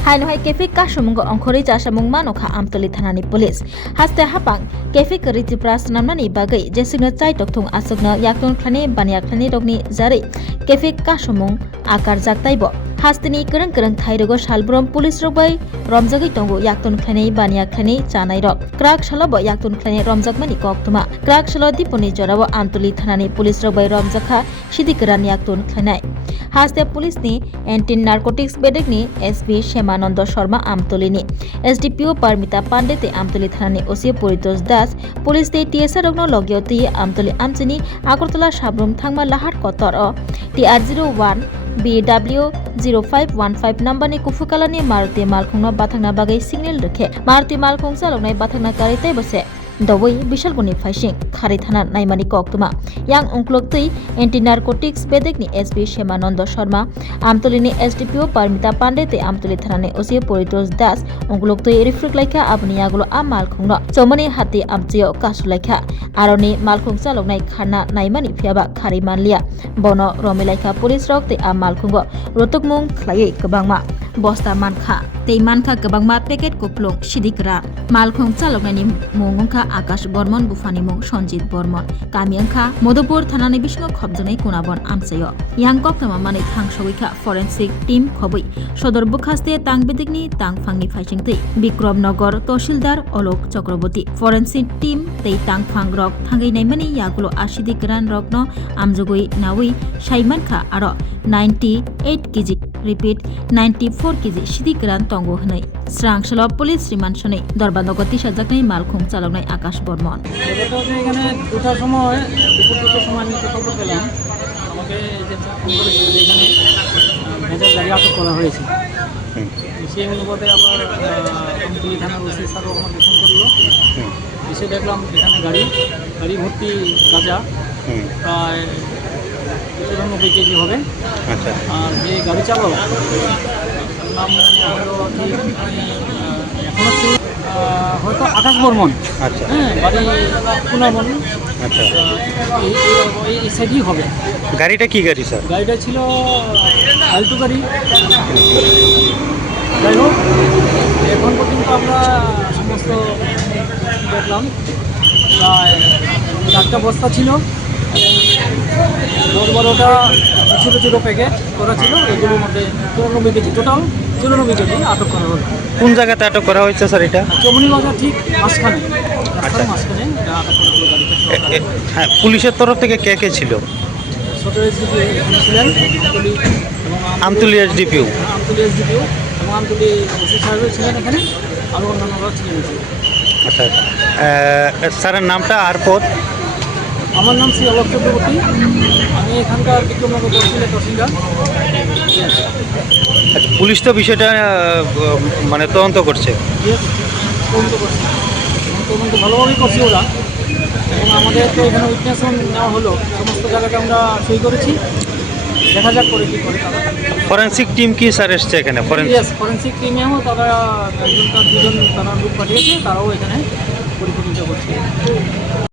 Hainohai kefik ka sumungo ongkhori jasamung manokha Amtoli thanani police haste hapang kefik riti pras namnani bagai jesingno chai tokthung asukno yakton khlani bania khlani rokni jari kefik ka sumung akar jaktaibo hastini kereng thairogo salbrom police rokbai romjagai tongo yakton khlani bania khlani chanai rok krak salobo yakton khlani romjakmani koktuma krak salo diponi jorabo Amtoli thanani police rokbai romjakha sidikran yakton khlani haste police ni anti narcotics bedekni SP Shemanando Sharma Amtolini SDPO Parmita Pandete Amtoli thanani OC Poritos Das police te TSR rogno logyoti Amtoli amchini Agartala Sabrum thangma lahar kotor o TR01 BW 0515 number ni kufukalani Maruti Malkhungno bathangna bagai signal rekhe Maruti Malkhung salongnai bathangna karitai bose Dawai Bishal Guni Fishing, Karitana Naimani Koktuma, Young Unklokti, Anti Narcotics Bedekni SP Shemanando Sharma, Amtolini SDPO Parmita Pandete Amtoli Thanane Osia Poritos Das, Unklokti Reflect Laika Abniagulo Amal Kungno, Somani Hati Amtio Kasulaika, Aroni Malkung Salonai Khana Naimani Fiaba Karimanlia, Bono Romilaika Police Rock the Amal Kungo, Rotukmung Klai Kabangma. Bosta Mankha, Tei Mankha Kabangma Packet Kuplung, Shidikra, Malkhung Salogani Mungka Akash Bormon Bufani Mung Sonjit Bormon, Kamianka, Modopur Thanani Bishno Khobjane Kunabon Amsayo, Yankok Tamamani Thangsowika Forensic Team Khobui, Shodor Bukhaste Tangbedigni Tangfangi Fashingti, Bikrom Nogor Toshildar Olok Chakraboti, Forensic Team Tei Tangfang Rock Thangai Naimani Yagulo Ashidikran Rockno Amjogui Nawi, Shaimanka Aro 98 kg, repeat 94 kg Shidikran Tongo Hanai, Srangshala Police Remand Shone, Dorbandogoti Shajaknai Malkhung Chalonai Akash Bormon. এখানে ওঠার সময় দুপুর সময় আমি খবর পেলাম আমাকে এখানে ভেজাল গাড়ি আটক করা হয়েছে সেই অনুপাতে আবার আমতলী থানার ওসি স্যারও আমাকে ফোন করলো এসে দেখলাম এখানে গাড়ি ভর্তি গাঁজা প্রায় 94 কেজি হবে আর যে গাড়ি চালক নাম হলো এখনো হয়তো আকাশ বর্মন আচ্ছা হ্যাঁ বাড়ি পুনাবন আচ্ছা এই সাইডই হবে গাড়িটা কি গাড়ি স্যার গাড়িটা ছিল আলটু গাড়ি যাই হোক এখন পর্যন্ত আমরা সমস্ত দেখলাম প্রায় 4টা বস্তা ছিল 10-12টা ছোটো ছোটো প্যাকেট করা ছিল এগুলোর মধ্যে 94 কেজি টোটাল 94 কেজি আটক করা হলো কোন জায়গাতে আটক করা হয়েছে স্যার এটা চমনি বাজার ঠিক মাঝখানে আচ্ছা। মাঝখানে এটা আটক করা হলো গাড়িটা হ্যাঁ পুলিশের তরফ থেকে কে ছিল ছোটো এসডিপিও এখানে ছিলেন আমতলী এসডিপিও আমতলী এসডিপিও এবং আমতলী ওসি সাহেবও ছিলেন এখানে আরও অন্যান্যরা ছিলেন আচ্ছা স্যারের নামটা আর পদ আমার নাম শ্রী অলক চক্রবর্তী আমি এখানকার বিক্রমনগর তহসিলদার আচ্ছা পুলিশ তো বিষয়টা মানে তদন্ত করছে তদন্ত করছি তদন্ত ভালোভাবেই করছি ওরা এবং আমাদের তো এখানে উইটনেসও নেওয়া হলো সমস্ত জায়গাটা আমরা সই করেছি দেখা যাক করে কী করে তারা ফরেন্সিক টিম কি স্যার এসছে এখানে ফরেন্সিক টিমেও তারা একজন তার দুজন তারা লোক পাঠিয়েছে তারাও এখানে পরিচালিত করছে